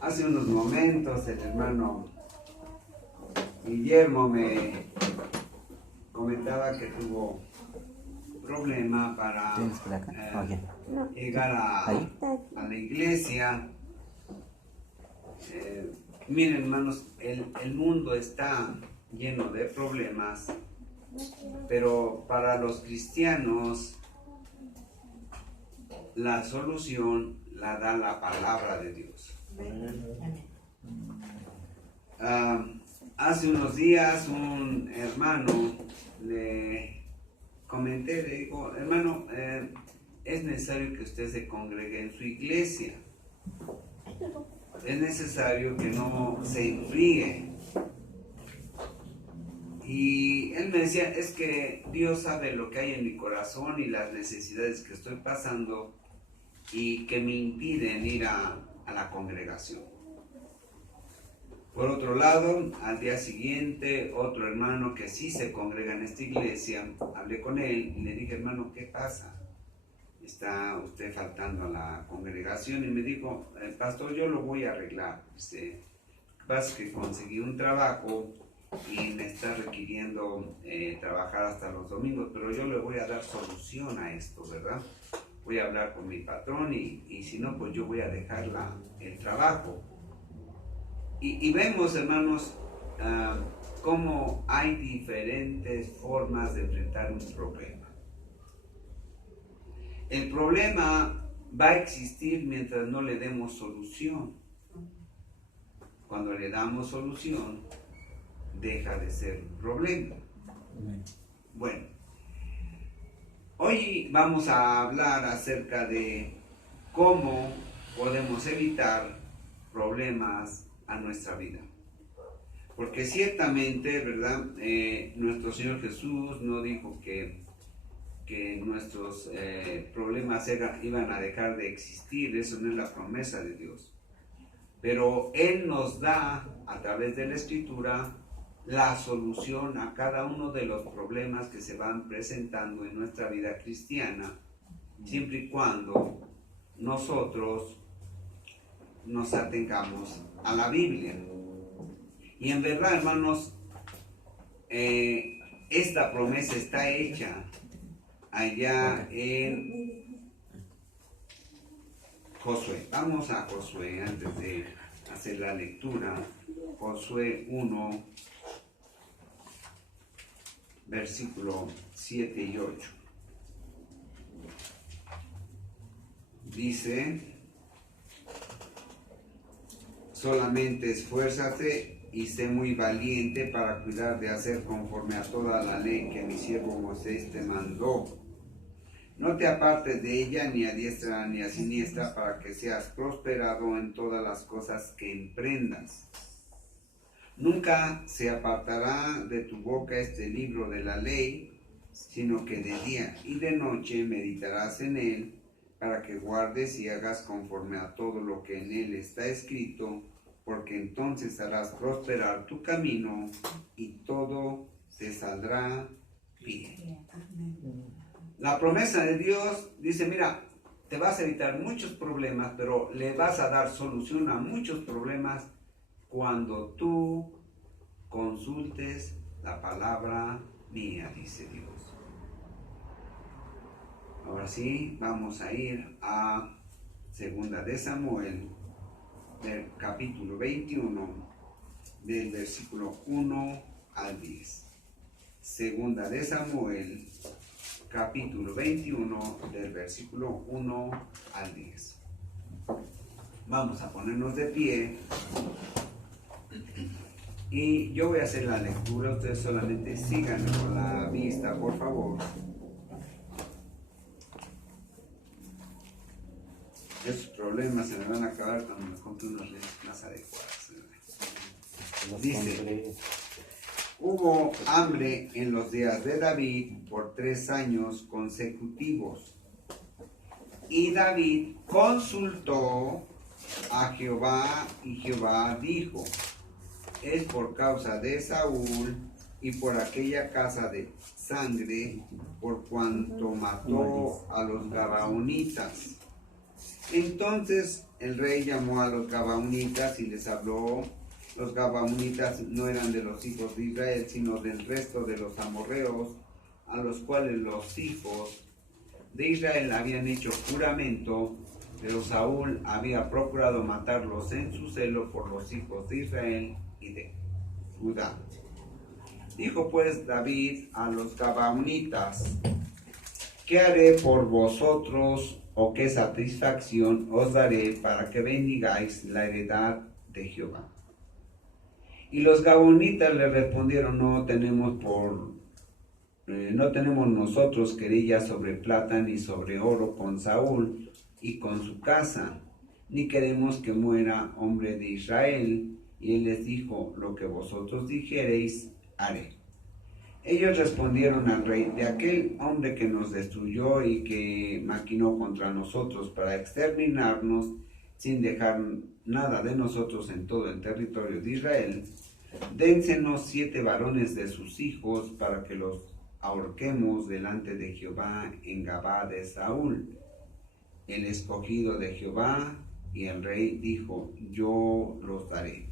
Hace unos momentos el hermano Guillermo me comentaba que tuvo problema para llegar a la iglesia. Miren, hermanos, el mundo está lleno de problemas, pero para los cristianos la solución la da la palabra de Dios. Hace unos días un hermano le comenté, le digo, hermano, es necesario que usted se congregue en su iglesia. Es necesario que no se enfríe. Y él me decía, es que Dios sabe lo que hay en mi corazón y las necesidades que estoy pasando y que me impiden ir a la congregación. Por otro lado, al día siguiente, otro hermano que sí se congrega en esta iglesia, hablé con él y le dije, hermano, ¿qué pasa? ¿Está usted faltando a la congregación? Y me dijo, pastor, yo lo voy a arreglar. Dice, lo que pasa es que conseguí un trabajo y me está requiriendo trabajar hasta los domingos, pero yo le voy a dar solución a esto, ¿verdad? Voy a hablar con mi patrón y si no, pues yo voy a dejar el trabajo. Y vemos, hermanos, cómo hay diferentes formas de enfrentar un problema. El problema va a existir mientras no le demos solución. Cuando le damos solución, deja de ser un problema. Bueno, hoy vamos a hablar acerca de cómo podemos evitar problemas a nuestra vida. Porque ciertamente, ¿verdad? Nuestro Señor Jesús no dijo que nuestros problemas iban a dejar de existir. Eso no es la promesa de Dios. Pero Él nos da, a través de la Escritura, la solución a cada uno de los problemas que se van presentando en nuestra vida cristiana, siempre y cuando nosotros nos atengamos a la Biblia. Y en verdad, hermanos, esta promesa está hecha allá en Josué. Vamos a Josué antes de hacer la lectura. Josué 1, versículo 7 y 8. Dice, solamente esfuérzate y sé muy valiente para cuidar de hacer conforme a toda la ley que mi siervo Moisés te mandó. No te apartes de ella ni a diestra ni a siniestra, para que seas prosperado en todas las cosas que emprendas. Nunca se apartará de tu boca este libro de la ley, sino que de día y de noche meditarás en él, para que guardes y hagas conforme a todo lo que en él está escrito, porque entonces harás prosperar tu camino y todo te saldrá bien. La promesa de Dios dice, mira, te vas a evitar muchos problemas, pero le vas a dar solución a muchos problemas cuando tú consultes la palabra mía, dice Dios. Ahora sí, vamos a ir a 2 de Samuel, del capítulo 21, del versículo 1 al 10. 2 de Samuel, capítulo 21, del versículo 1 al 10. Vamos a ponernos de pie y yo voy a hacer la lectura. Ustedes solamente sigan con la vista, por favor. Esos problemas se me van a acabar cuando me compre unas lentes más adecuadas. Dice, hubo hambre en los días de David por 3 años consecutivos. Y David consultó a Jehová y Jehová dijo, es por causa de Saúl y por aquella casa de sangre, por cuanto mató a los gabaonitas. Entonces el rey llamó a los gabaonitas y les habló. Los gabaonitas no eran de los hijos de Israel, sino del resto de los amorreos, a los cuales los hijos de Israel habían hecho juramento, pero Saúl había procurado matarlos en su celo por los hijos de Israel y de Judá. Dijo pues David a los gabaonitas: ¿qué haré por vosotros o qué satisfacción os daré para que bendigáis la heredad de Jehová? Y los gabaonitas le respondieron: no tenemos nosotros querella sobre plata ni sobre oro con Saúl y con su casa, ni queremos que muera hombre de Israel. Y él les dijo: lo que vosotros dijereis, haré. Ellos respondieron al rey: de aquel hombre que nos destruyó y que maquinó contra nosotros para exterminarnos, sin dejar nada de nosotros en todo el territorio de Israel, dénsenos 7 varones de sus hijos para que los ahorquemos delante de Jehová en Gabá de Saúl, el escogido de Jehová. Y el rey dijo: yo los daré.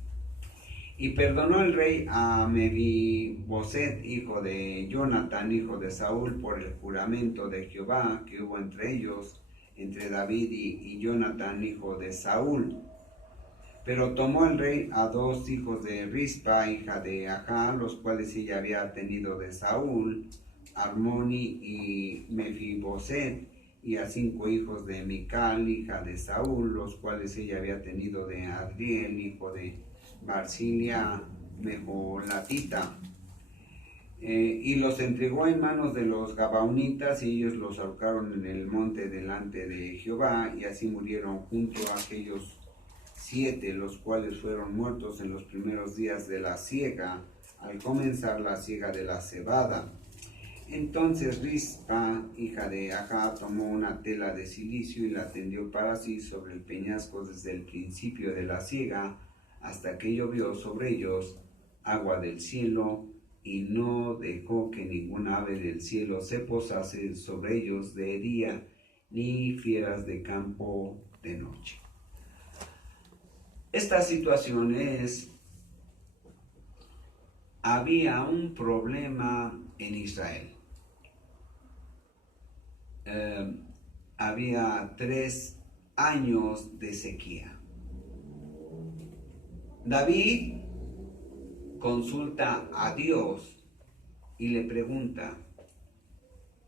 Y perdonó el rey a Mefiboset, hijo de Jonatán, hijo de Saúl, por el juramento de Jehová que hubo entre ellos, entre David y Jonatán, hijo de Saúl. Pero tomó el rey a 2 hijos de Rispa, hija de Ajá, los cuales ella había tenido de Saúl, Armoni y Mefiboset, y a 5 hijos de Mical, hija de Saúl, los cuales ella había tenido de Adriel, hijo de Barzilia Mejolatita. Y los entregó en manos de los gabaonitas, y ellos los ahorcaron en el monte delante de Jehová, y así murieron junto a aquellos 7, los cuales fueron muertos en los primeros días de la siega, al comenzar la siega de la cebada. Entonces Rispa, hija de Ajá, tomó una tela de cilicio y la tendió para sí sobre el peñasco desde el principio de la siega hasta que llovió sobre ellos agua del cielo, y no dejó que ningún ave del cielo se posase sobre ellos de día, ni fieras de campo de noche. Esta situación había un problema en Israel. Había 3 años de sequía. David consulta a Dios y le pregunta: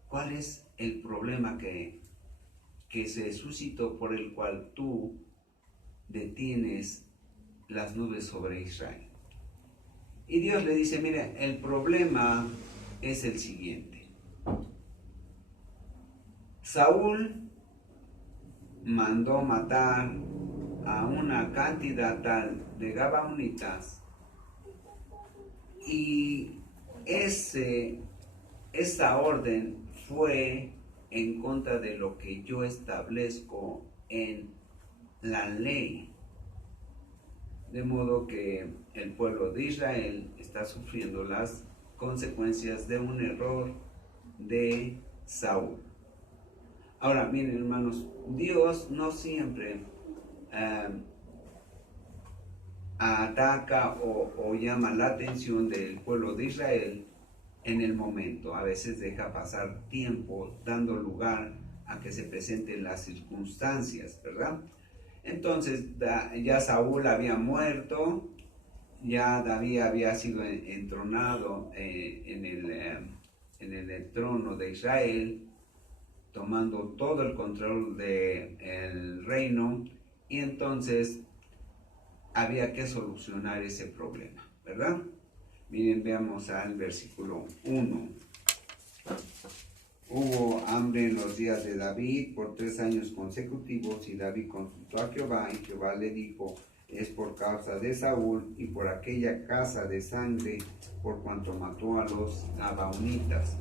¿cuál es el problema que se suscitó por el cual tú detienes las nubes sobre Israel? Y Dios le dice: mira, el problema es el siguiente. Saúl mandó matar a una cantidad tal de gabaonitas, y esa orden fue en contra de lo que yo establezco en la ley. De modo que el pueblo de Israel está sufriendo las consecuencias de un error de Saúl. Ahora, miren, hermanos, Dios no siempre ataca o llama la atención del pueblo de Israel en el momento. A veces deja pasar tiempo dando lugar a que se presenten las circunstancias, ¿verdad? Entonces ya Saúl había muerto, ya David había sido entronado en el trono de Israel, tomando todo el control del reino, y entonces había que solucionar ese problema, ¿verdad? Miren, veamos al versículo 1. Hubo hambre en los días de David por 3 años consecutivos, y David consultó a Jehová, y Jehová le dijo: es por causa de Saúl y por aquella casa de sangre, por cuanto mató a los gabaonitas.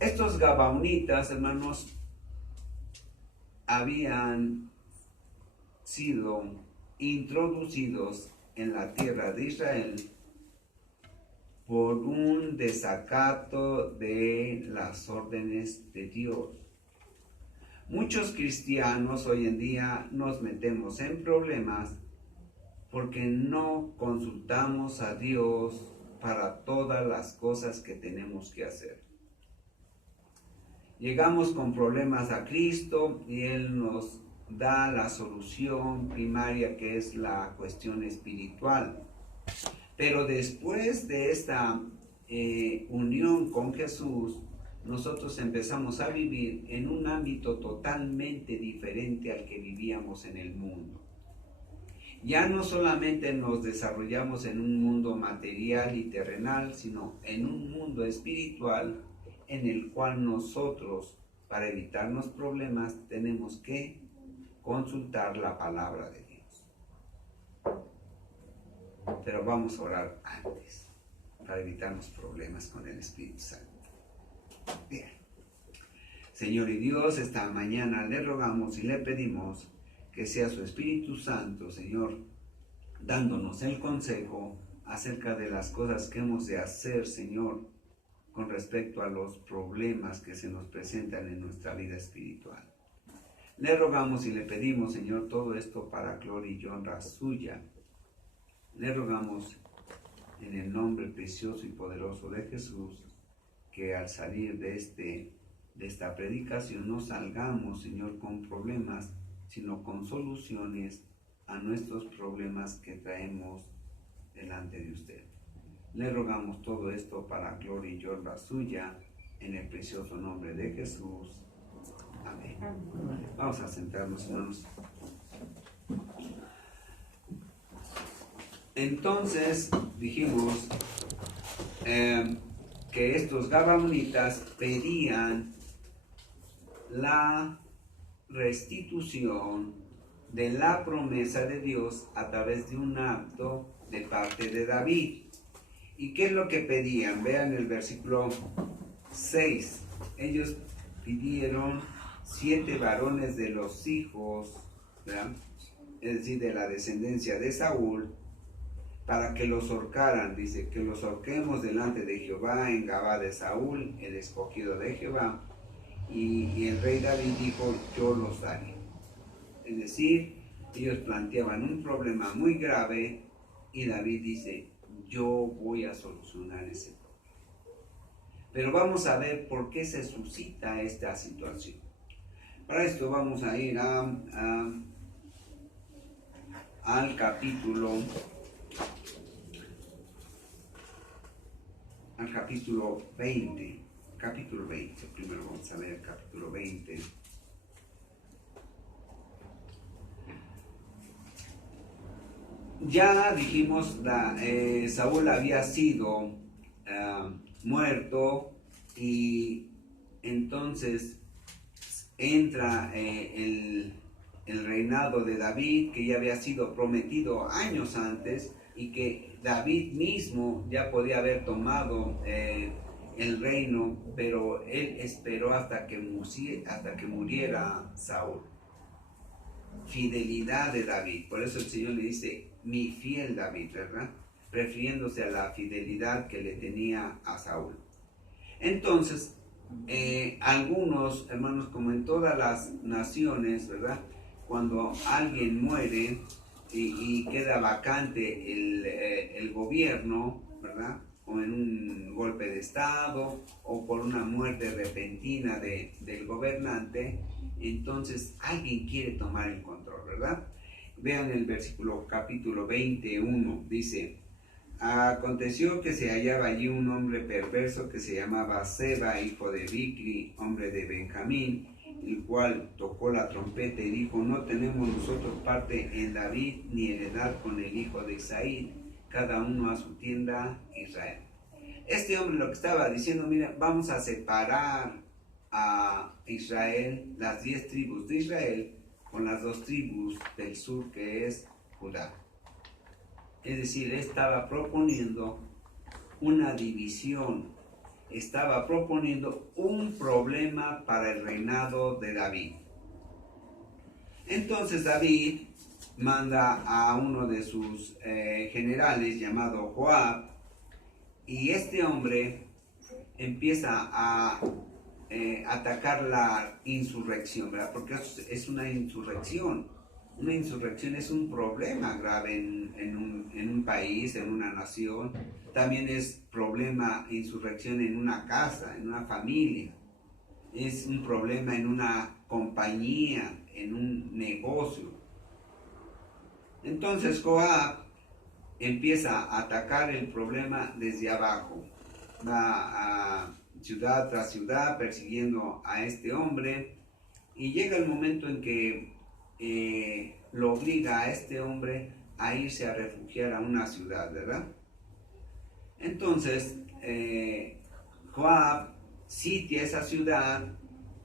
Estos gabaonitas, hermanos, habían sido introducidos en la tierra de Israel por un desacato de las órdenes de Dios, Muchos cristianos hoy en día nos metemos en problemas porque no consultamos a Dios para todas las cosas que tenemos que hacer. Llegamos con problemas a Cristo y Él nos da la solución primaria, que es la cuestión espiritual. Pero después de esta unión con Jesús, nosotros empezamos a vivir en un ámbito totalmente diferente al que vivíamos en el mundo. Ya no solamente nos desarrollamos en un mundo material y terrenal, sino en un mundo espiritual en el cual nosotros, para evitarnos problemas, tenemos que consultar la palabra de Dios. Pero vamos a orar antes, para evitarnos problemas con el Espíritu Santo. Bien. Señor y Dios, esta mañana le rogamos y le pedimos que sea su Espíritu Santo, Señor, dándonos el consejo acerca de las cosas que hemos de hacer, Señor, con respecto a los problemas que se nos presentan en nuestra vida espiritual. Le rogamos y le pedimos, Señor, todo esto para gloria y honra suya. Le rogamos en el nombre precioso y poderoso de Jesús, que al salir de esta predicación no salgamos, Señor, con problemas, sino con soluciones a nuestros problemas que traemos delante de usted. Le rogamos todo esto para gloria y honra suya, en el precioso nombre de Jesús. Amén. Vamos a sentarnos, hermanos. Entonces dijimos que estos gabaonitas pedían la restitución de la promesa de Dios a través de un acto de parte de David. ¿Y qué es lo que pedían? Vean el versículo 6. Ellos pidieron 7 varones de los hijos, ¿verdad?, es decir, de la descendencia de Saúl, para que los ahorcaran. Dice que los ahorquemos delante de Jehová en Gabá de Saúl, el escogido de Jehová. Y el rey David dijo: yo los haré. Es decir, ellos planteaban un problema muy grave y David dice: yo voy a solucionar ese problema. Pero vamos a ver por qué se suscita esta situación. Para esto vamos a ir al capítulo 20. Capítulo 20. Primero vamos a ver el capítulo 20. Ya dijimos, Saúl había sido muerto, y entonces entra el reinado de David, que ya había sido prometido años antes, y que David mismo ya podía haber tomado el reino, pero él esperó hasta que muriera Saúl. Fidelidad de David. Por eso el Señor le dice: mi fiel David, ¿verdad?, refiriéndose a la fidelidad que le tenía a Saúl. Entonces, algunos hermanos, como en todas las naciones, ¿verdad?, cuando alguien muere y queda vacante el gobierno, ¿verdad?, o en un golpe de estado o por una muerte repentina del gobernante, entonces alguien quiere tomar el control, ¿verdad? Vean el versículo capítulo 21, dice: aconteció que se hallaba allí un hombre perverso que se llamaba Seba, hijo de Bicri, hombre de Benjamín, el cual tocó la trompeta y dijo: no tenemos nosotros parte en David, ni heredad con el hijo de Isaí, cada uno a su tienda, Israel. Este hombre lo que estaba diciendo: mira, vamos a separar a Israel, las 10 tribus de Israel, con las 2 tribus del sur, que es Judá. Es decir, estaba proponiendo una división, estaba proponiendo un problema para el reinado de David. Entonces David manda a uno de sus generales llamado Joab, y este hombre empieza a atacar la insurrección, ¿verdad? Porque es una insurrección. Una insurrección es un problema grave en un país, en una nación. También es problema, insurrección en una casa, en una familia. Es un problema en una compañía, en un negocio. Entonces Joab empieza a atacar el problema desde abajo. Va a ciudad tras ciudad persiguiendo a este hombre y llega el momento en que lo obliga a este hombre a irse a refugiar a una ciudad, ¿verdad? Entonces Joab sitia esa ciudad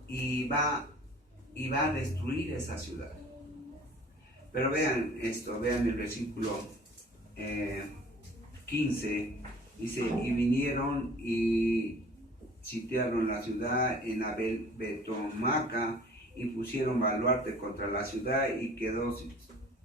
y va a destruir esa ciudad. Pero vean esto, vean el versículo 15, dice, y vinieron y sitiaron la ciudad en Abel Betomaca y pusieron baluarte contra la ciudad y quedó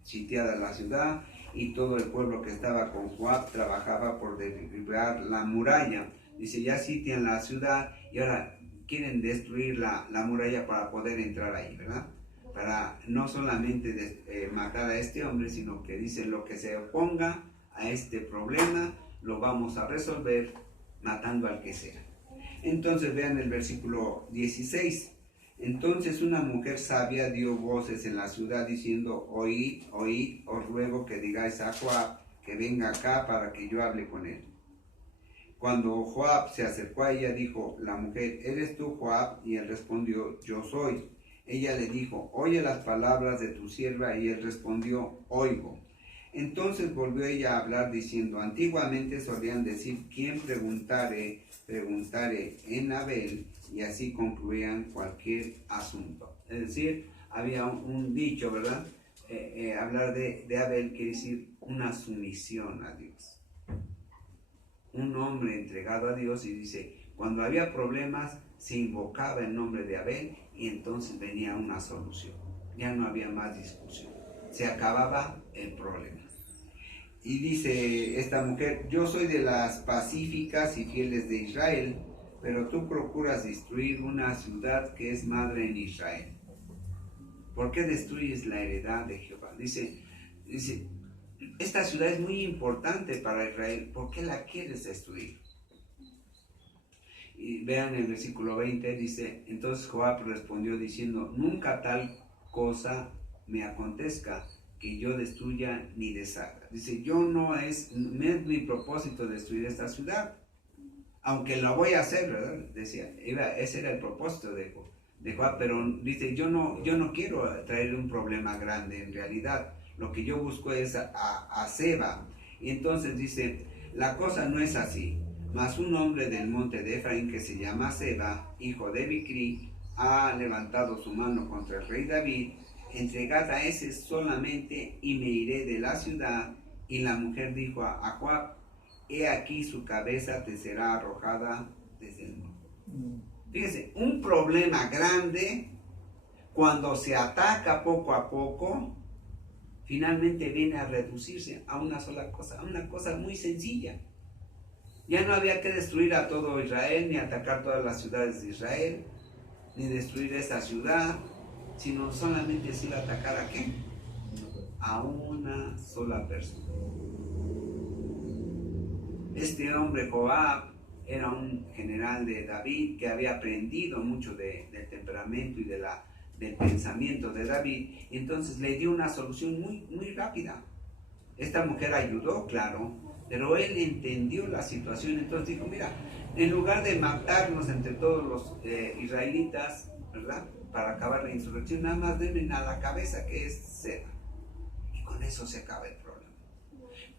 sitiada la ciudad y todo el pueblo que estaba con Joab trabajaba por derribar la muralla. Dice, ya sitian la ciudad y ahora quieren destruir la muralla para poder entrar ahí, ¿verdad? Para no solamente matar a este hombre, sino que dice, lo que se oponga a este problema lo vamos a resolver matando al que sea. Entonces vean el versículo 16. Entonces una mujer sabia dio voces en la ciudad diciendo, oíd, oíd, os ruego que digáis a Joab que venga acá para que yo hable con él. Cuando Joab se acercó a ella, dijo la mujer, ¿eres tú Joab? Y él respondió, yo soy. Ella le dijo, oye las palabras de tu sierva, y él respondió, oigo. Entonces volvió ella a hablar diciendo, antiguamente solían decir, ¿quién preguntare en Abel? Y así concluían cualquier asunto. Es decir, había un dicho, ¿verdad? Hablar de Abel quiere decir una sumisión a Dios. Un hombre entregado a Dios, y dice, cuando había problemas se invocaba el nombre de Abel y entonces venía una solución. Ya no había más discusión. Se acababa el problema. Y dice esta mujer, yo soy de las pacíficas y fieles de Israel, pero tú procuras destruir una ciudad que es madre en Israel. ¿Por qué destruyes la heredad de Jehová? Dice, esta ciudad es muy importante para Israel, ¿por qué la quieres destruir? Y vean el versículo 20, dice, entonces Joab respondió diciendo, nunca tal cosa me acontezca que yo destruya ni deshaga. Dice, no es mi propósito destruir esta ciudad, aunque la voy a hacer, ¿verdad? Decía, ese era el propósito de Joab, pero dice, yo no quiero traer un problema grande en realidad, lo que yo busco es a Seba. Y entonces dice, la cosa no es así. Mas un hombre del monte de Efraín que se llama Seba, hijo de Bicri, ha levantado su mano contra el rey David. Entregad a ese solamente y me iré de la ciudad. Y la mujer dijo a Joab, he aquí su cabeza te será arrojada desde el monte. Fíjese, un problema grande, cuando se ataca poco a poco, finalmente viene a reducirse a una sola cosa, a una cosa muy sencilla. Ya no había que destruir a todo Israel, ni atacar todas las ciudades de Israel, ni destruir esa ciudad, sino solamente se iba a atacar ¿a qué? A una sola persona. Este hombre Joab era un general de David que había aprendido mucho del temperamento y del pensamiento de David, y entonces le dio una solución muy, muy rápida. Esta mujer ayudó, claro, pero él entendió la situación, entonces dijo, mira, en lugar de matarnos entre todos los israelitas, ¿verdad? Para acabar la insurrección, nada más denme a la cabeza, que es Seba. Y con eso se acaba el problema.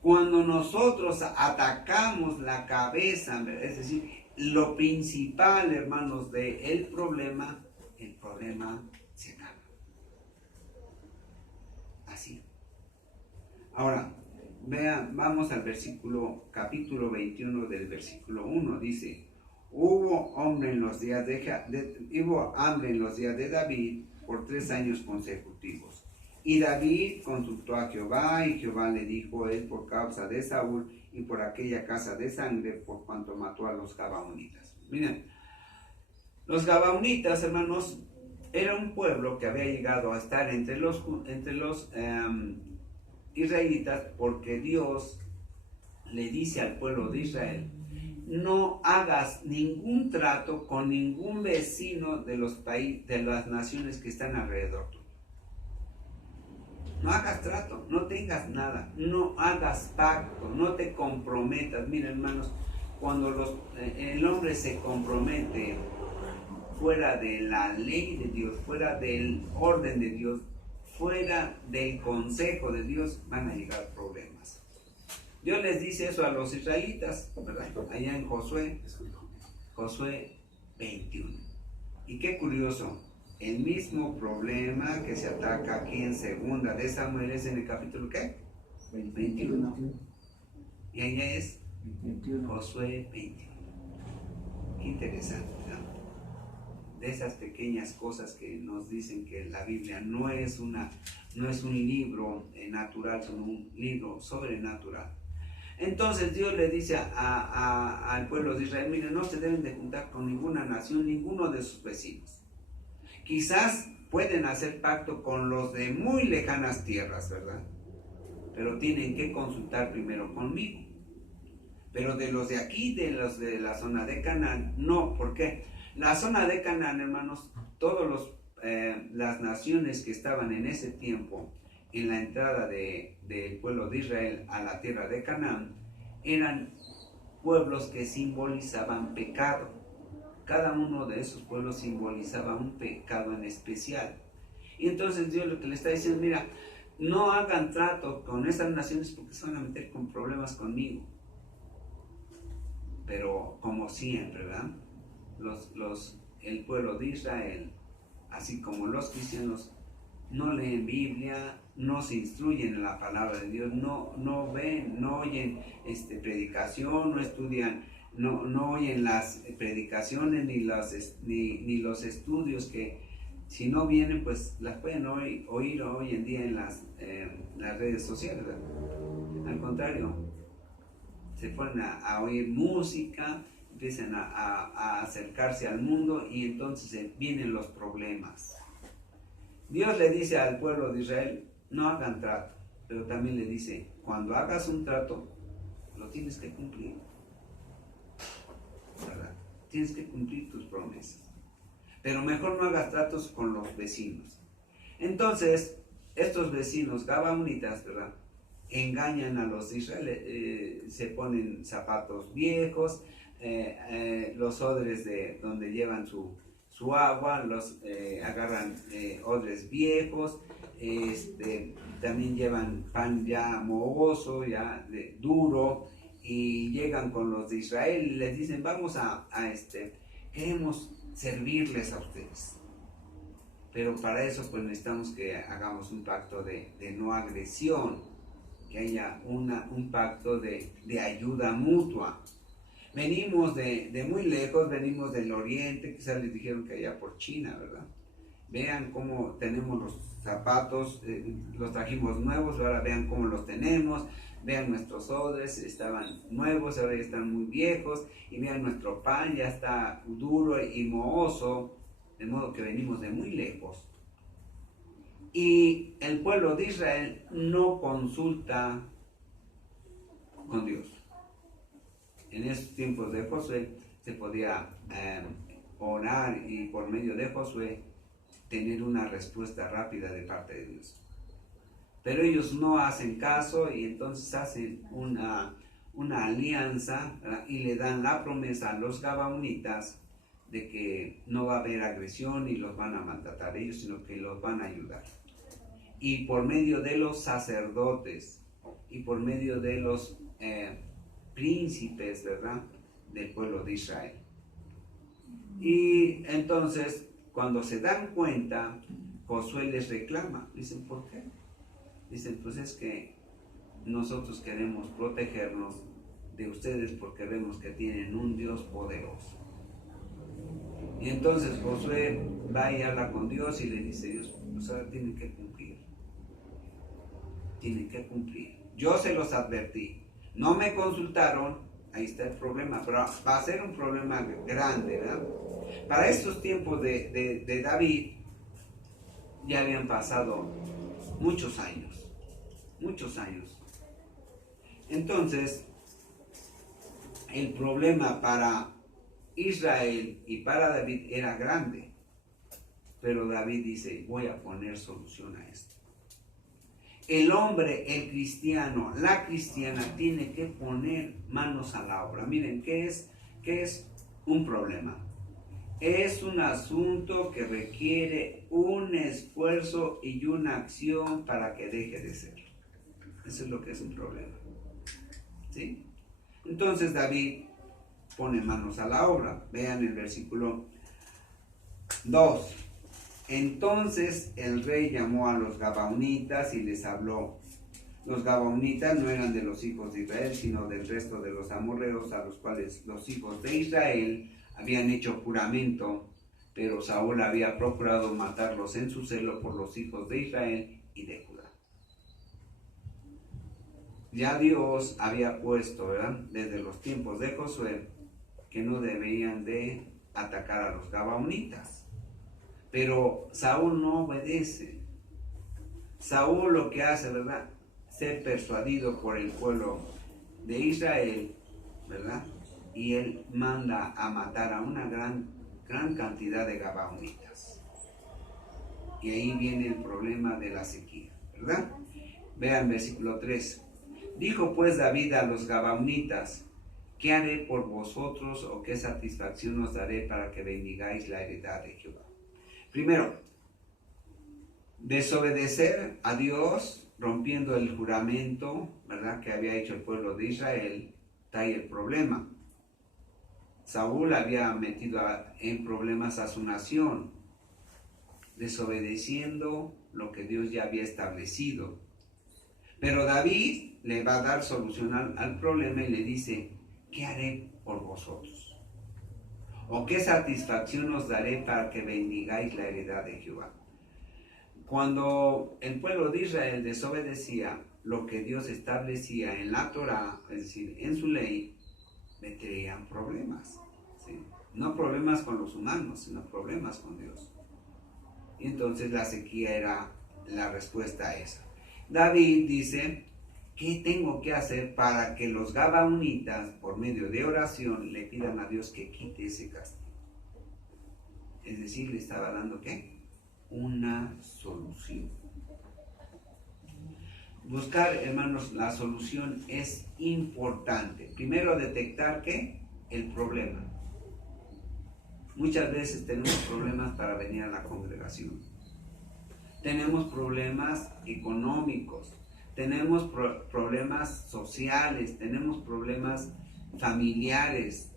Cuando nosotros atacamos la cabeza, es decir, lo principal, hermanos, del problema, el problema se acaba. Así. Ahora, vean, vamos al capítulo 21 del versículo 1, dice, hubo hambre en los días de David por 3 años consecutivos. Y David consultó a Jehová, y Jehová le dijo, es por causa de Saúl y por aquella casa de sangre, por cuanto mató a los gabaonitas. Miren, Los Gabaonitas, hermanos, era un pueblo que había llegado a estar entre los israelitas, porque Dios le dice al pueblo de Israel: no hagas ningún trato con ningún vecino de de las naciones que están alrededor. No hagas trato, no tengas nada, no hagas pacto, no te comprometas. Miren, hermanos, cuando el hombre se compromete fuera de la ley de Dios, fuera del orden de Dios, fuera del consejo de Dios, van a llegar problemas. Dios les dice eso a los israelitas, ¿verdad? Allá en Josué 21. Y qué curioso, el mismo problema que se ataca aquí en segunda de Samuel es en el capítulo ¿qué? 21. Y allá es 21. Josué 21. Qué interesante, ¿no? De esas pequeñas cosas que nos dicen que la Biblia no es un libro natural, sino un libro sobrenatural. Entonces Dios le dice al pueblo de Israel: miren, no se deben de juntar con ninguna nación, ninguno de sus vecinos. Quizás pueden hacer pacto con los de muy lejanas tierras, ¿verdad? Pero tienen que consultar primero conmigo. Pero de los de aquí, de los de la zona de Canaán, no. ¿Por qué? La zona de Canaán, hermanos, todas las naciones que estaban en ese tiempo en la entrada del pueblo de Israel a la tierra de Canaán, eran pueblos que simbolizaban pecado. Cada uno de esos pueblos simbolizaba un pecado en especial. Y entonces Dios lo que le está diciendo: mira, no hagan trato con esas naciones porque se van a meter con problemas conmigo. Pero como siempre, ¿verdad? El pueblo de Israel, así como los cristianos, no leen Biblia, no se instruyen en la palabra de Dios, no ven, no oyen predicación, no estudian, no oyen las predicaciones ni los estudios que, si no vienen, pues las pueden oír hoy en día en las redes sociales, ¿verdad? Al contrario, se ponen a oír música, empiezan a acercarse al mundo, y entonces vienen los problemas. Dios le dice al pueblo de Israel: no hagan trato, pero también le dice: cuando hagas un trato, lo tienes que cumplir, ¿verdad? Tienes que cumplir tus promesas. Pero mejor no hagas tratos con los vecinos. Entonces, estos vecinos gabaonitas, ¿verdad?, engañan a los israelíes, se ponen zapatos viejos, los odres de donde llevan su agua, los agarran odres viejos, también llevan pan ya mohoso, ya duro, y llegan con los de Israel y les dicen: vamos queremos servirles a ustedes. Pero para eso pues necesitamos que hagamos un pacto de no agresión, que haya un pacto de ayuda mutua. Venimos de muy lejos, venimos del oriente, quizás les dijeron que allá por China, ¿verdad? Vean cómo tenemos los zapatos, los trajimos nuevos, ahora vean cómo los tenemos, vean nuestros odres, estaban nuevos, ahora ya están muy viejos, y vean nuestro pan, ya está duro y mohoso, de modo que venimos de muy lejos. Y el pueblo de Israel no consulta con Dios. En esos tiempos de Josué se podía orar y por medio de Josué tener una respuesta rápida de parte de Dios. Pero ellos no hacen caso, y entonces hacen una alianza, ¿verdad?, y le dan la promesa a los gabaonitas de que no va a haber agresión y los van a maltratar ellos, sino que los van a ayudar. Y por medio de los sacerdotes y por medio de los príncipes, ¿verdad?, del pueblo de Israel. Y entonces, cuando se dan cuenta, Josué les reclama. Dicen: ¿por qué? Dicen: pues es que nosotros queremos protegernos de ustedes porque vemos que tienen un Dios poderoso. Y entonces Josué va y habla con Dios y le dice: Dios, pues ahora tienen que cumplir. Tienen que cumplir. Yo se los advertí. No me consultaron, Ahí está el problema, pero va a ser un problema grande, ¿verdad? Para estos tiempos de David ya habían pasado muchos años, muchos años. Entonces, el problema para Israel y para David era grande, pero David dice, voy a poner solución a esto. El hombre, el cristiano, la cristiana tiene que poner manos a la obra. Miren, ¿qué es un problema? Es un asunto que requiere un esfuerzo y una acción para que deje de ser. Eso es lo que es un problema. ¿Sí? Entonces David pone manos a la obra. Vean el versículo 2. Entonces el rey llamó a los gabaonitas y les habló. Los gabaonitas no eran de los hijos de Israel, sino del resto de los amorreos, a los cuales los hijos de Israel habían hecho juramento, pero Saúl había procurado matarlos en su celo por los hijos de Israel y de Judá. Ya Dios había puesto, ¿verdad?, desde los tiempos de Josué, que no debían de atacar a los gabaonitas. Pero Saúl no obedece. Saúl lo que hace, ¿verdad?, ser persuadido por el pueblo de Israel, ¿verdad?, y él manda a matar a una gran cantidad de gabaonitas. Y ahí viene el problema de la sequía, ¿verdad? Vean versículo 3. Dijo pues David a los gabaonitas, ¿qué haré por vosotros o qué satisfacción os daré para que bendigáis la heredad de Jehová? Primero, desobedecer a Dios, rompiendo el juramento, ¿verdad?, que había hecho el pueblo de Israel, trae el problema. Saúl había metido en problemas a su nación, desobedeciendo lo que Dios ya había establecido. Pero David le va a dar solución al problema y le dice, ¿qué haré por vosotros? ¿O qué satisfacción os daré para que bendigáis la heredad de Jehová? Cuando el pueblo de Israel desobedecía lo que Dios establecía en la Torá, es decir, en su ley, le traían problemas, ¿sí? No problemas con los humanos, sino problemas con Dios. Y entonces la sequía era la respuesta a eso. David dice, ¿qué tengo que hacer para que los gabaonitas, por medio de oración, le pidan a Dios que quite ese castigo? Es decir, le estaba dando, ¿qué? Una solución. Buscar, hermanos, la solución es importante. Primero, detectar, ¿qué? El problema. Muchas veces tenemos problemas para venir a la congregación. Tenemos problemas económicos, tenemos problemas sociales, tenemos problemas familiares,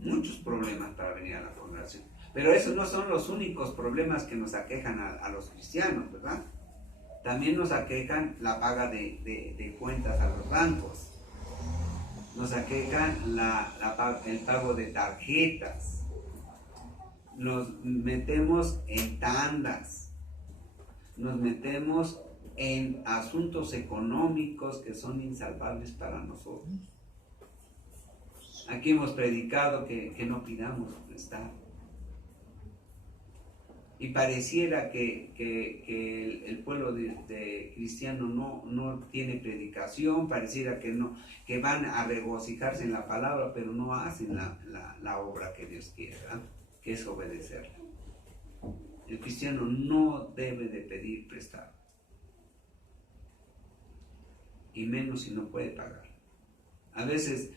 muchos problemas para venir a la congregación. Pero esos no son los únicos problemas que nos aquejan a los cristianos, ¿verdad? También nos aquejan la paga de cuentas a los bancos, nos aquejan el pago de tarjetas, nos metemos en tandas, nos metemos en asuntos económicos que son insalvables para nosotros. Aquí hemos predicado que no pidamos prestado. Y pareciera que el pueblo de cristiano no tiene predicación, pareciera que van a regocijarse en la palabra, pero no hacen la obra que Dios quiere, ¿verdad?, que es obedecerla. El cristiano no debe de pedir prestado, y menos si no puede pagar. A veces,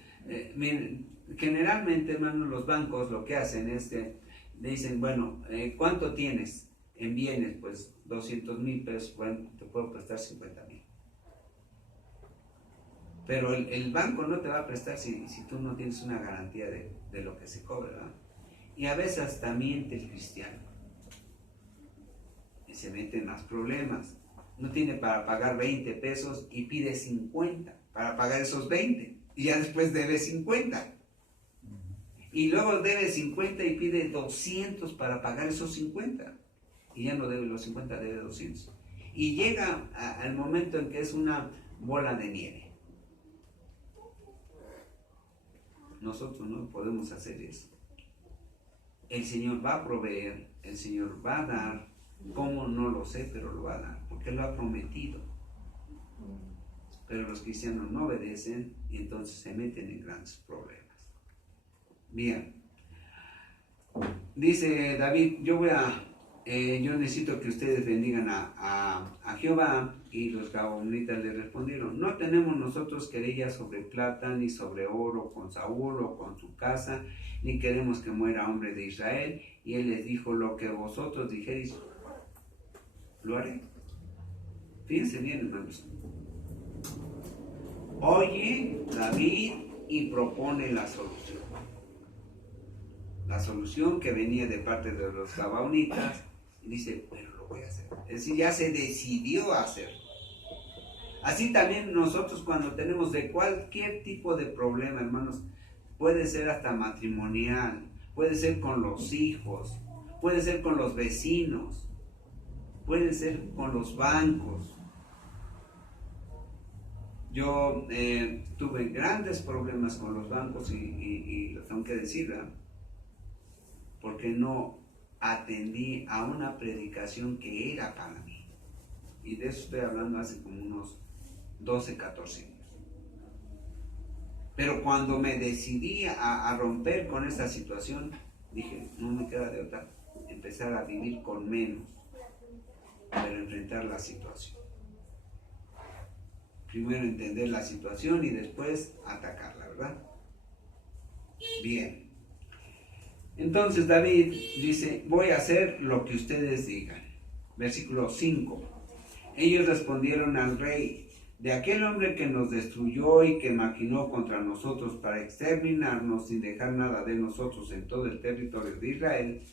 miren, generalmente, hermanos, los bancos lo que hacen es que dicen, bueno, ¿cuánto tienes en bienes? Pues 200,000 pesos, bueno, te puedo prestar 50,000. Pero el banco no te va a prestar si tú no tienes una garantía de lo que se cobra, ¿verdad? Y a veces también miente el cristiano y se mete en más problemas. No tiene para pagar 20 pesos y pide 50 para pagar esos 20 y ya después debe 50. Y luego debe 50 y pide 200 para pagar esos 50. Y ya no debe los 50, debe 200. Y llega al momento en que es una bola de nieve. nosotros no podemos hacer eso. El Señor va a proveer, el Señor va a dar, cómo no lo sé, pero lo va a dar, porque lo ha prometido. Pero los cristianos no obedecen y entonces se meten en grandes problemas. Bien, dice David, yo necesito que ustedes bendigan a Jehová. Y los gabaonitas le respondieron, no tenemos nosotros querella sobre plata, ni sobre oro con Saúl o con su casa, ni queremos que muera hombre de Israel. Y él les dijo, lo que vosotros dijereis, lo haré. Fíjense bien, hermanos. Oye David y propone la solución. La solución que venía de parte de los gabaonitas, y dice, pero lo voy a hacer. Es decir, ya se decidió a hacerlo. Así también nosotros cuando tenemos de cualquier tipo de problema, hermanos, puede ser hasta matrimonial, puede ser con los hijos, puede ser con los vecinos, puede ser con los bancos. Yo tuve grandes problemas con los bancos y lo tengo que decir, ¿verdad? Porque no atendí a una predicación que era para mí. Y de eso estoy hablando hace como unos 12, 14 años. Pero cuando me decidí a romper con esta situación, dije, no me queda de otra, empezar a vivir con menos, pero enfrentar la situación. Primero entender la situación y después atacarla, ¿verdad? Bien. Entonces David dice, voy a hacer lo que ustedes digan. Versículo 5. Ellos respondieron al rey, de aquel hombre que nos destruyó y que maquinó contra nosotros para exterminarnos sin dejar nada de nosotros en todo el territorio de Israel,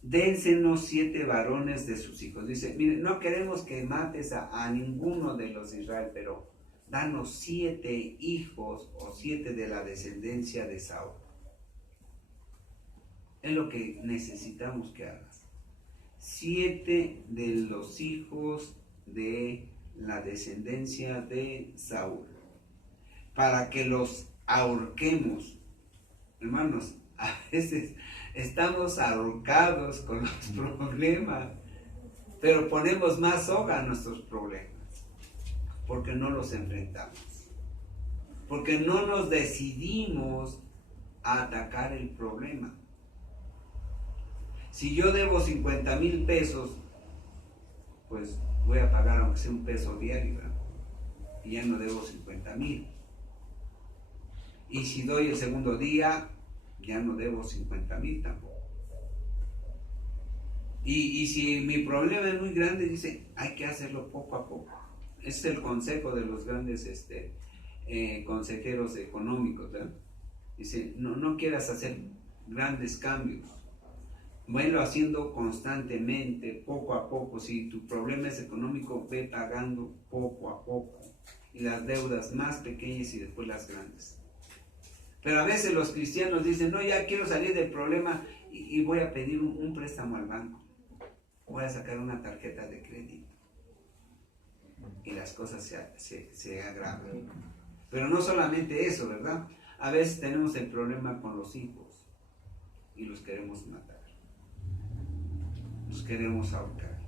dénsenos 7 varones de sus hijos. Dice, mire, no queremos que mates a ninguno de los de Israel, pero danos 7 hijos o 7 de la descendencia de Saúl. Es lo que necesitamos que hagas. 7 de los hijos de la descendencia de Saúl, para que los ahorquemos. Hermanos, a veces estamos ahorcados con los problemas, pero ponemos más soga a nuestros problemas, porque no los enfrentamos, porque no nos decidimos a atacar el problema. Si yo debo 50,000 pesos, pues voy a pagar aunque sea un peso diario, ¿verdad? Y ya no debo 50,000. Y si doy el segundo día, ya no debo 50,000 tampoco. Y si mi problema es muy grande, dice, hay que hacerlo poco a poco. Ese es el consejo de los grandes consejeros económicos, ¿verdad? Dice, no quieras hacer grandes cambios. Venlo haciendo constantemente, poco a poco. Si tu problema es económico, ve pagando poco a poco. Y las deudas más pequeñas y después las grandes. Pero a veces los cristianos dicen, no, ya quiero salir del problema y voy a pedir un préstamo al banco. Voy a sacar una tarjeta de crédito. Y las cosas se agravan. Pero no solamente eso, ¿verdad? A veces tenemos el problema con los hijos y los queremos matar. Los queremos ahorcar.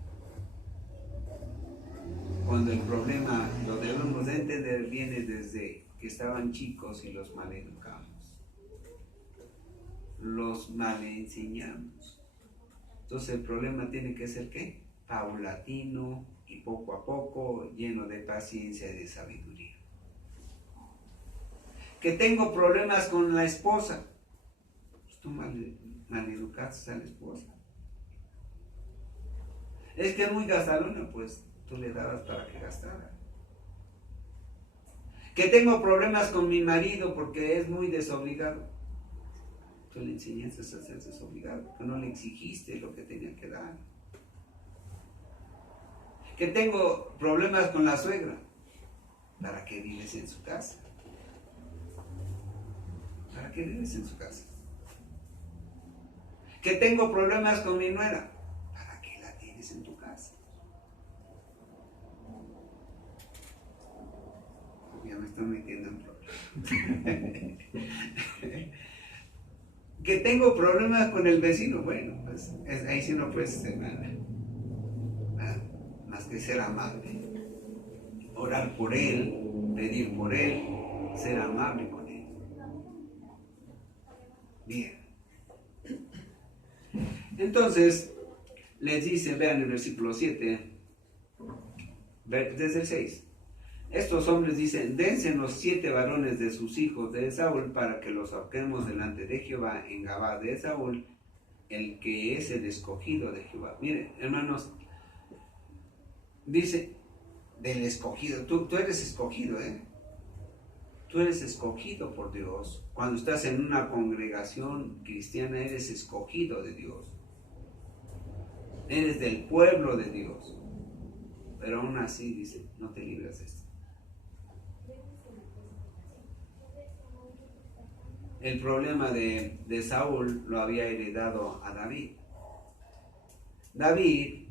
Cuando el problema, lo debemos de entender, viene desde que estaban chicos y los maleducamos. Los malenseñamos. Entonces el problema tiene que ser ¿qué? Paulatino y poco a poco, lleno de paciencia y de sabiduría. Que tengo problemas con la esposa. Pues tú maleducaste a la esposa. Es que es muy gastalona, pues tú le dabas para que gastara. Que tengo problemas con mi marido porque es muy desobligado. Tú le enseñaste a ser desobligado, porque no le exigiste lo que tenía que dar. Que tengo problemas con la suegra. ¿Para qué vives en su casa? ¿Para qué vives en su casa? Que tengo problemas con mi nuera. ¿Para qué la tienes en tu casa? Ya me estoy metiendo en problemas. Que tengo problemas con el vecino, bueno, pues ahí sí no puedes hacer nada, más que ser amable, orar por él, pedir por él, ser amable con él. Bien. Entonces, les dice, vean el versículo 7, desde el 6. Estos hombres dicen, dense los 7 varones de sus hijos de Saúl para que los ahorquemos delante de Jehová en Gabá de Saúl, el que es el escogido de Jehová. Miren, hermanos, dice, del escogido, tú eres escogido, Tú eres escogido por Dios. Cuando estás en una congregación cristiana, eres escogido de Dios. Eres del pueblo de Dios. Pero aún así, dice, no te libras de esto. El problema de Saúl lo había heredado a David. David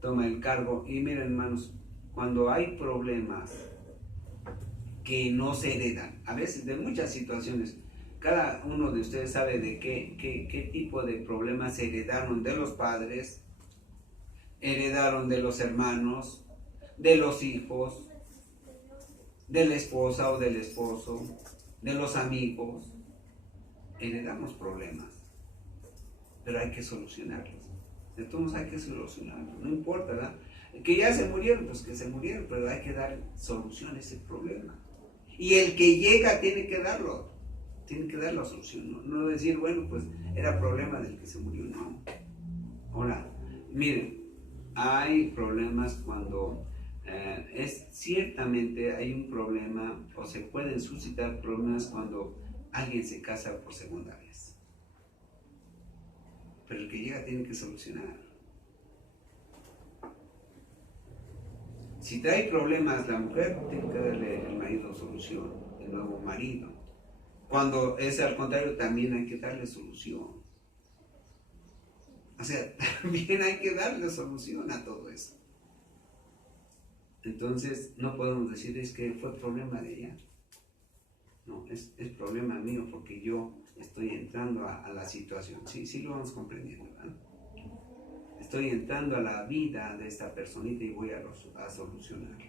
toma el cargo y miren, hermanos, cuando hay problemas que no se heredan, a veces de muchas situaciones, cada uno de ustedes sabe de qué tipo de problemas se heredaron de los padres, heredaron de los hermanos, de los hijos, de la esposa o del esposo, de los amigos. Heredamos problemas, pero hay que solucionarlos. De todos hay que solucionarlos, no importa, ¿verdad? Que ya se murieron, pues que se murieron, pero hay que dar solución a ese problema. Y el que llega tiene que darlo, tiene que dar la solución, no decir, bueno, pues era problema del que se murió, no. Ahora, miren, hay problemas cuando ciertamente hay un problema, o se pueden suscitar problemas cuando alguien se casa por segunda vez. Pero el que llega tiene que solucionar. Si trae problemas la mujer, tiene que darle el marido solución, el nuevo marido. Cuando es al contrario, también hay que darle solución. O sea, también hay que darle solución a todo eso. Entonces, no podemos decir es que fue problema de ella. No, es problema mío porque yo estoy entrando a la situación. Sí lo vamos comprendiendo, ¿verdad? Estoy entrando a la vida de esta personita y voy a solucionarlo.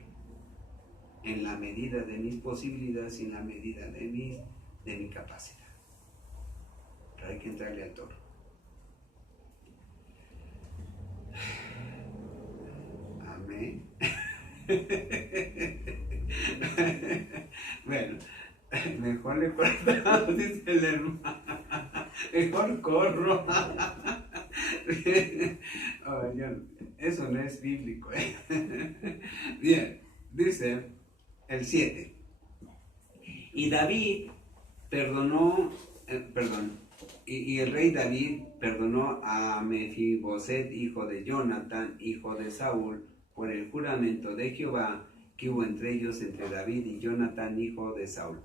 En la medida de mis posibilidades y en la medida de mi capacidad. Pero hay que entrarle al toro. Amén. Bueno, mejor le cortamos, dice el hermano. Mejor corro. Oh, eso no es bíblico. Bien, dice el 7. Y David perdonó, y el rey David perdonó a Mefiboset, hijo de Jonatán, hijo de Saúl, por el juramento de Jehová que hubo entre ellos, entre David y Jonatán, hijo de Saúl.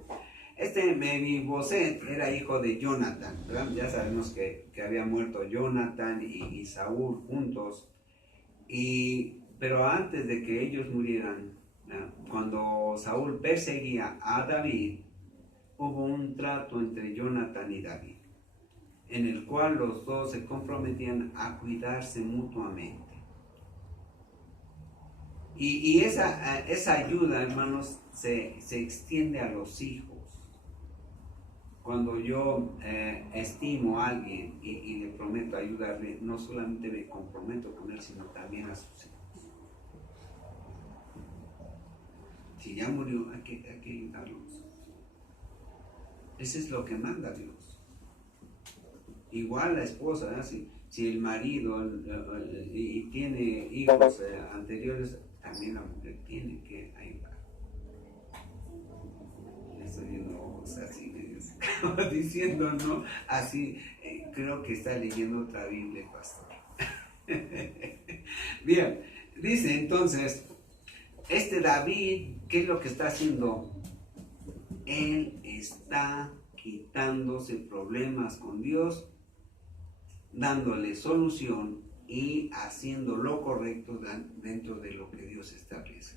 Este Mefiboset era hijo de Jonatán, ¿verdad? Ya sabemos que había muerto Jonatán y Saúl juntos, pero antes de que ellos murieran, cuando Saúl perseguía a David, hubo un trato entre Jonatán y David, en el cual los dos se comprometían a cuidarse mutuamente. Y esa ayuda, hermanos, se extiende a los hijos. Cuando yo estimo a alguien y le prometo ayudarle, no solamente me comprometo con él, sino también a sus hijos. Si ya murió, hay que ayudarlos. Eso es lo que manda Dios. Igual la esposa, ¿eh? Si el marido y tiene hijos anteriores, también la mujer tiene que ayudar. Estoy viendo ojos así, diciendo, ¿no? Así, creo que está leyendo otra Biblia, pastor. Bien, dice entonces, David, ¿qué es lo que está haciendo? Él está quitándose problemas con Dios, dándole solución y haciendo lo correcto dentro de lo que Dios establece.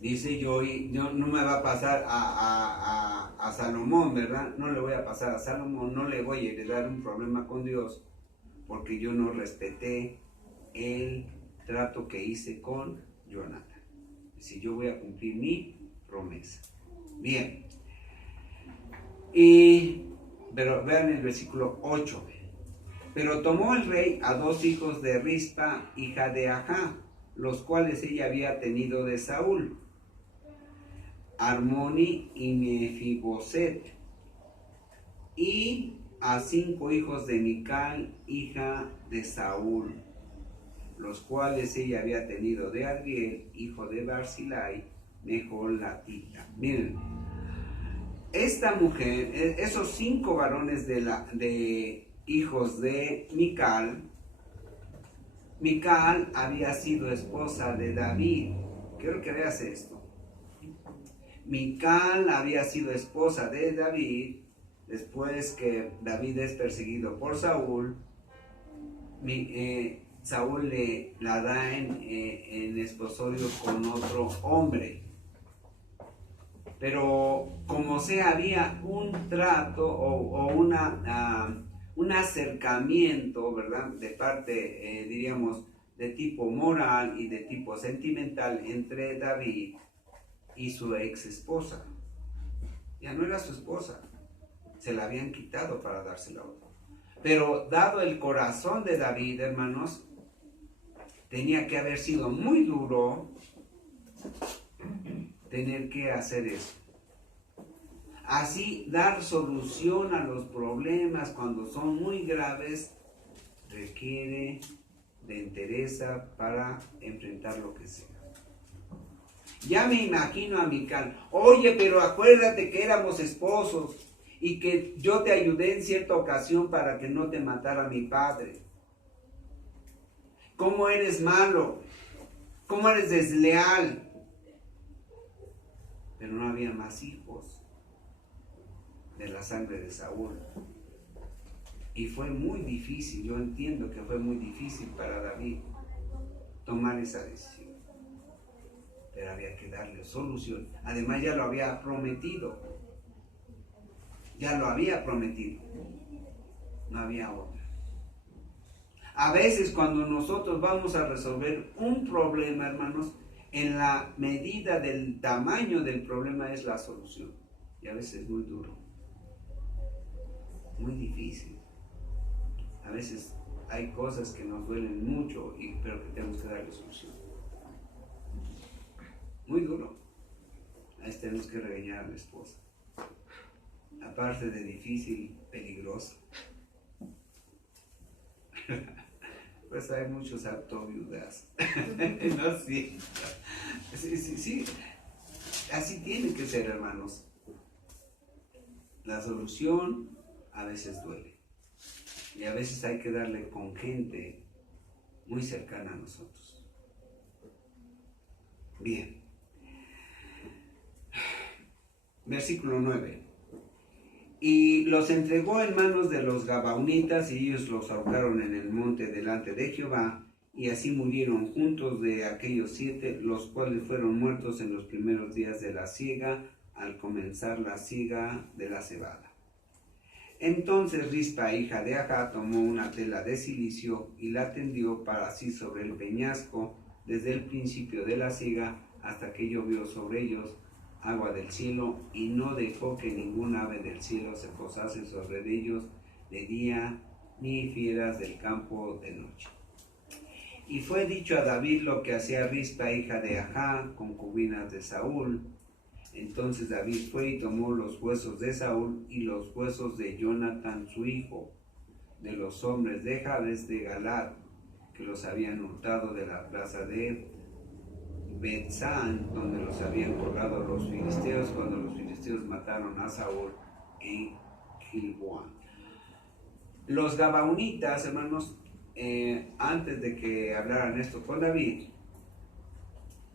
Dice yo no me va a pasar a Salomón, ¿verdad? No le voy a pasar a Salomón, no le voy a heredar un problema con Dios porque yo no respeté el trato que hice con Jonathan. Si yo voy a cumplir mi promesa. Bien. Pero vean el versículo 8. Pero tomó el rey a 2 hijos de Rispa, hija de Ajá, los cuales ella había tenido de Saúl, Armoni y Mefiboset, y a 5 hijos de Mical, hija de Saúl, los cuales ella había tenido de Adriel, hijo de Barzillai, Mejolatita. Miren, esta mujer, esos 5 varones de hijos de Mical había sido esposa de David. Quiero que veas esto. Mical había sido esposa de David después que David es perseguido por Saúl. Saúl la da en esposorio con otro hombre. Pero como sea, había un trato o un acercamiento, ¿verdad? De parte, diríamos, de tipo moral y de tipo sentimental entre David y su ex esposa. Ya no era su esposa, se la habían quitado para dársela a otro. Pero dado el corazón de David, hermanos, tenía que haber sido muy duro tener que hacer eso. Así, dar solución a los problemas cuando son muy graves requiere de entereza para enfrentar lo que sea. Ya me imagino a Mical, oye, pero acuérdate que éramos esposos y que yo te ayudé en cierta ocasión para que no te matara mi padre. ¿Cómo eres malo? ¿Cómo eres desleal? Pero no había más hijos de la sangre de Saúl. Y fue muy difícil, yo entiendo que fue muy difícil para David tomar esa decisión. Pero había que darle solución. Además ya lo había prometido. Ya lo había prometido. No había otra. A veces cuando nosotros vamos a resolver un problema, hermanos, en la medida del tamaño del problema es la solución. Y a veces es muy duro. Muy difícil. A veces hay cosas que nos duelen mucho, pero que tenemos que darle solución. Muy duro. A veces tenemos que regañar a la esposa. Aparte de difícil, peligroso. Pues hay muchos autoviudas. No, sí. Sí. Así tiene que ser, hermanos. La solución a veces duele. Y a veces hay que darle con gente muy cercana a nosotros. Bien. Versículo 9. Y los entregó en manos de los Gabaonitas, y ellos los ahorcaron en el monte delante de Jehová, y así murieron juntos de aquellos 7, los cuales fueron muertos en los primeros días de la siega, al comenzar la siega de la cebada. Entonces Rispa, hija de Ajá, tomó una tela de cilicio y la tendió para sí sobre el peñasco, desde el principio de la siega hasta que llovió sobre ellos agua del cielo, y no dejó que ningún ave del cielo se posase sobre ellos de día, ni fieras del campo de noche. Y fue dicho a David lo que hacía Rispa, hija de Ajá, concubinas de Saúl. Entonces David fue y tomó los huesos de Saúl y los huesos de Jonathan su hijo, de los hombres de Jabes de Galad, que los habían hurtado de la plaza de Betzán, donde los habían colgado los filisteos cuando los filisteos mataron a Saúl en Gilboa. Los Gabaonitas, hermanos, antes de que hablaran esto con David,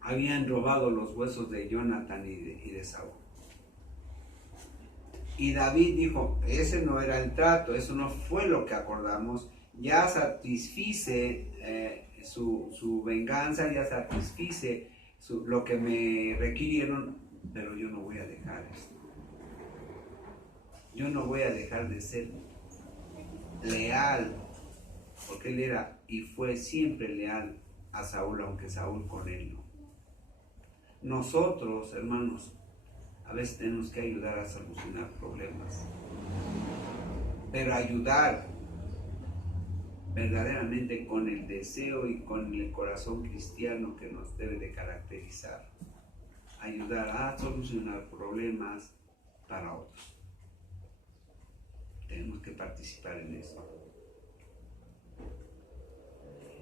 habían robado los huesos de Jonathan y de Saúl. Y David dijo, ese no era el trato, eso no fue lo que acordamos, ya satisfice su venganza, ya satisfice lo que me requirieron, pero yo no voy a dejar esto. Yo no voy a dejar de ser leal, porque él era y fue siempre leal a Saúl, aunque Saúl con él no. Nosotros, hermanos, a veces tenemos que ayudar a solucionar problemas, pero ayudar verdaderamente con el deseo y con el corazón cristiano que nos debe de caracterizar. Ayudar a solucionar problemas para otros. Tenemos que participar en eso.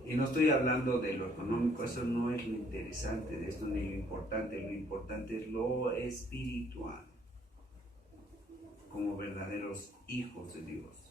Y no estoy hablando de lo económico, eso no es lo interesante de esto ni lo importante es lo espiritual, como verdaderos hijos de Dios.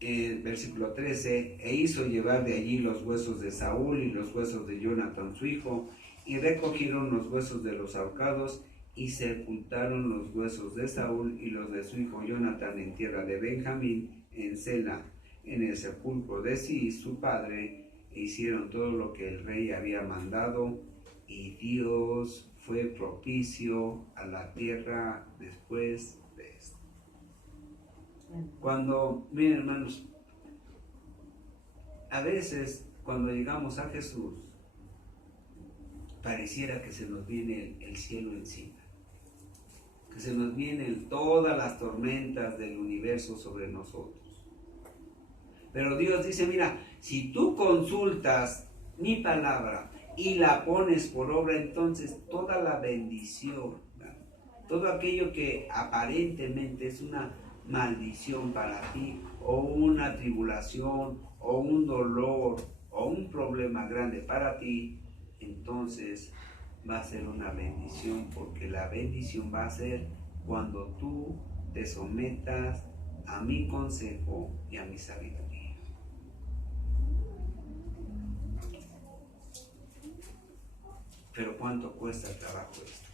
El versículo 13, e hizo llevar de allí los huesos de Saúl y los huesos de Jonatán su hijo, y recogieron los huesos de los ahorcados, y sepultaron los huesos de Saúl y los de su hijo Jonatán en tierra de Benjamín, en Sela, en el sepulcro de Cis, su padre, e hicieron todo lo que el rey había mandado, y Dios fue propicio a la tierra después de esto. Cuando, miren hermanos, a veces cuando llegamos a Jesús, pareciera que se nos viene el cielo encima, que se nos vienen todas las tormentas del universo sobre nosotros. Pero Dios dice, mira, si tú consultas mi palabra y la pones por obra, entonces toda la bendición, ¿verdad? Todo aquello que aparentemente es una maldición para ti, o una tribulación, o un dolor, o un problema grande para ti, entonces va a ser una bendición, porque la bendición va a ser cuando tú te sometas a mi consejo y a mi sabiduría. Pero ¿cuánto cuesta el trabajo esto?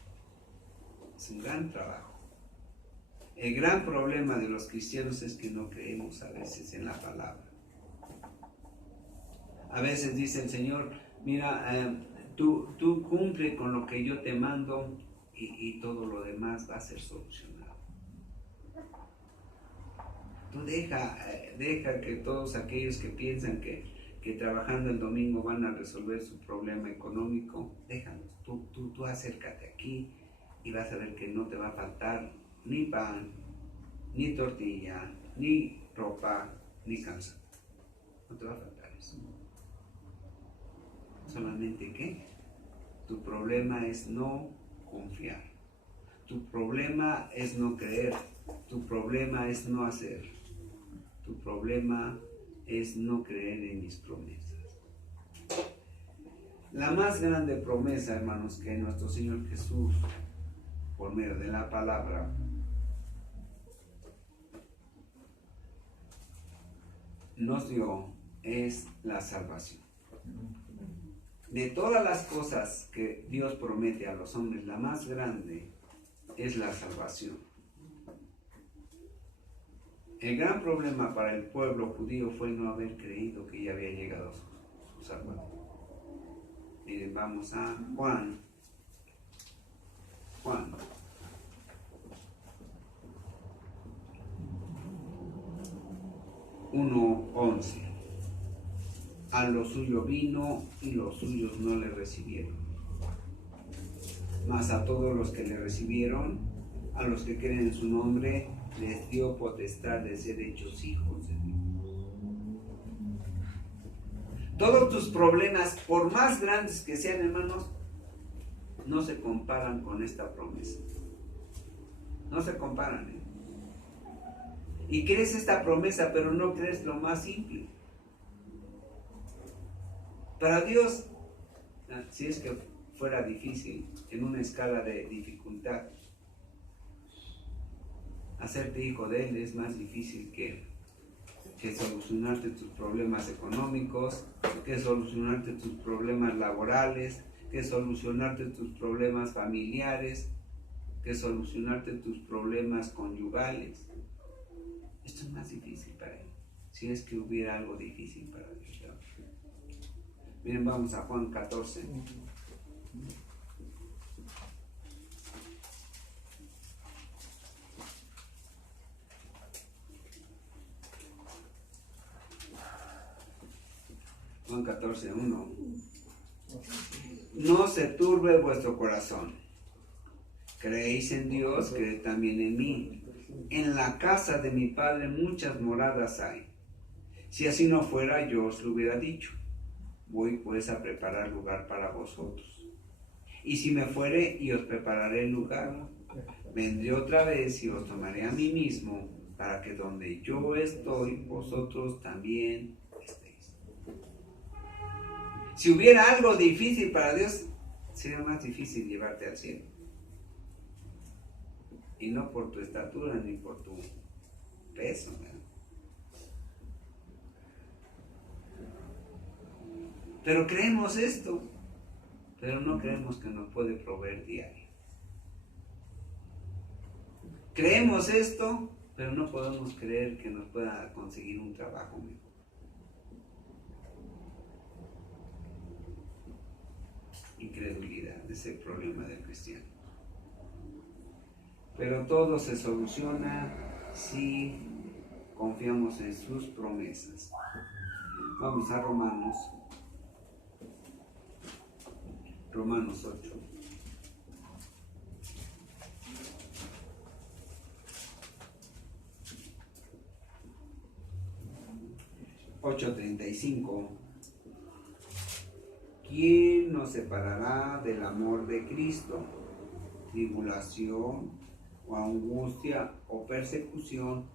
Es un gran trabajo. El gran problema de los cristianos es que no creemos a veces en la palabra. A veces dice el Señor, mira, tú cumple con lo que yo te mando y todo lo demás va a ser solucionado. Tú deja que todos aquellos que piensan que trabajando el domingo van a resolver su problema económico, déjalos. Tú acércate aquí y vas a ver que no te va a faltar ni pan, ni tortilla, ni ropa, ni calzado. No te va a faltar eso. Solamente que tu problema es no confiar. Tu problema es no creer. Tu problema es no hacer. Tu problema es no creer en mis promesas. La más grande promesa, hermanos, que nuestro Señor Jesús, por medio de la palabra, nos dio es la salvación. De todas las cosas que Dios promete a los hombres, la más grande es la salvación. El gran problema para el pueblo judío fue no haber creído que ya había llegado su Salvador. Miren, vamos a Juan 1:11. A lo suyo vino y los suyos no le recibieron. Mas a todos los que le recibieron, a los que creen en su nombre, les dio potestad de ser hechos hijos de Dios. Todos tus problemas, por más grandes que sean, hermanos, no se comparan con esta promesa. No se comparan, ¿eh? Y crees esta promesa, pero no crees lo más simple. Para Dios, si es que fuera difícil, en una escala de dificultad, hacerte hijo de Él es más difícil que solucionarte tus problemas económicos, que solucionarte tus problemas laborales, que solucionarte tus problemas familiares, que solucionarte tus problemas conyugales. Esto es más difícil para Él, si es que hubiera algo difícil para Dios. Miren, vamos a Juan 14. Juan 14:1. No se turbe vuestro corazón. Creéis en Dios, creed también en mí. En la casa de mi Padre muchas moradas hay. Si así no fuera, yo os lo hubiera dicho. Voy pues a preparar lugar para vosotros. Y si me fuere y os prepararé el lugar, vendré otra vez y os tomaré a mí mismo, para que donde yo estoy, vosotros también estéis. Si hubiera algo difícil para Dios, sería más difícil llevarte al cielo. Y no por tu estatura ni por tu peso, ¿verdad? Pero creemos esto, pero no creemos que nos puede proveer diario. Creemos esto, pero no podemos creer que nos pueda conseguir un trabajo mejor. Incredulidad, ese es el problema del cristiano. Pero todo se soluciona si confiamos en sus promesas. Vamos a Romanos 8. (8:35). ¿Quién nos separará del amor de Cristo? Tribulación, o angustia, o persecución,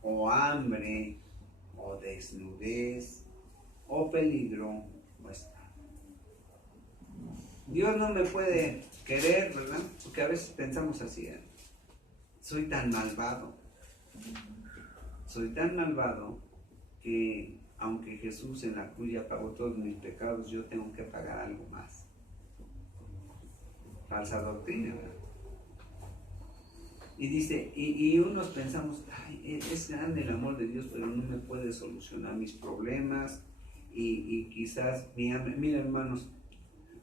o hambre, o desnudez, o peligro, o espada. Dios no me puede querer, ¿verdad? Porque a veces pensamos así, soy tan malvado que aunque Jesús en la cruz ya pagó todos mis pecados, yo tengo que pagar algo más. Falsa doctrina, ¿verdad? Y dice, y unos pensamos, ay, es grande el amor de Dios, pero no me puede solucionar mis problemas. Y quizás, miren hermanos,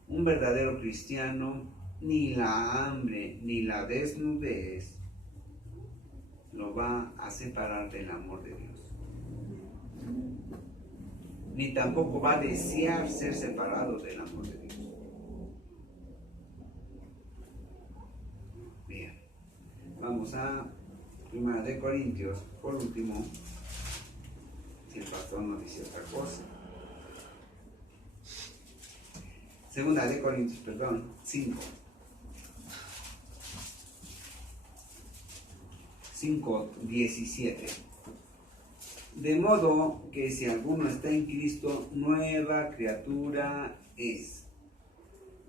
un verdadero cristiano, ni la hambre, ni la desnudez lo va a separar del amor de Dios. Ni tampoco va a desear ser separado del amor de Dios. Bien, vamos a 1 de Corintios, por último, si el pastor nos dice otra cosa. 2 de Corintios, 5:17. De modo que si alguno está en Cristo, nueva criatura es.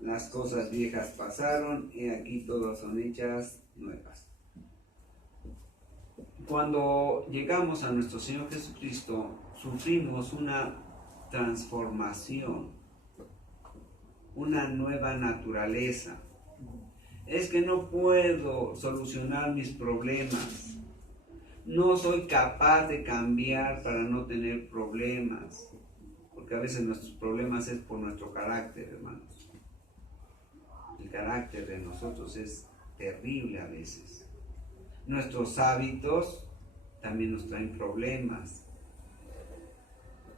Las cosas viejas pasaron, y aquí todas son hechas nuevas. Cuando llegamos a nuestro Señor Jesucristo, sufrimos una transformación, una nueva naturaleza. Es que no puedo solucionar mis problemas. No soy capaz de cambiar para no tener problemas. Porque a veces nuestros problemas es por nuestro carácter, hermanos. El carácter de nosotros es terrible a veces. Nuestros hábitos también nos traen problemas.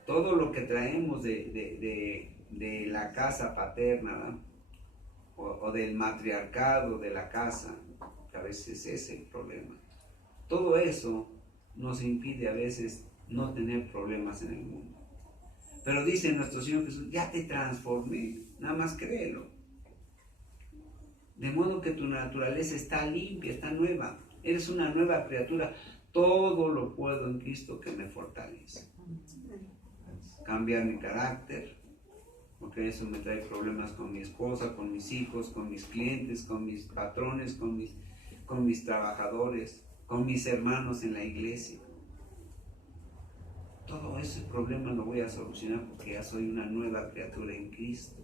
Todo lo que traemos de la casa paterna, ¿verdad? O del matriarcado de la casa, que a veces es el problema. Todo eso nos impide a veces no tener problemas en el mundo. Pero dice nuestro Señor Jesús, ya te transformé, nada más créelo. De modo que tu naturaleza está limpia, está nueva. Eres una nueva criatura. Todo lo puedo en Cristo que me fortalece. Cambiar mi carácter, porque eso me trae problemas con mi esposa, con mis hijos, con mis clientes, con mis patrones, con mis trabajadores, con mis hermanos en la iglesia. Todo ese problema lo voy a solucionar porque ya soy una nueva criatura en Cristo.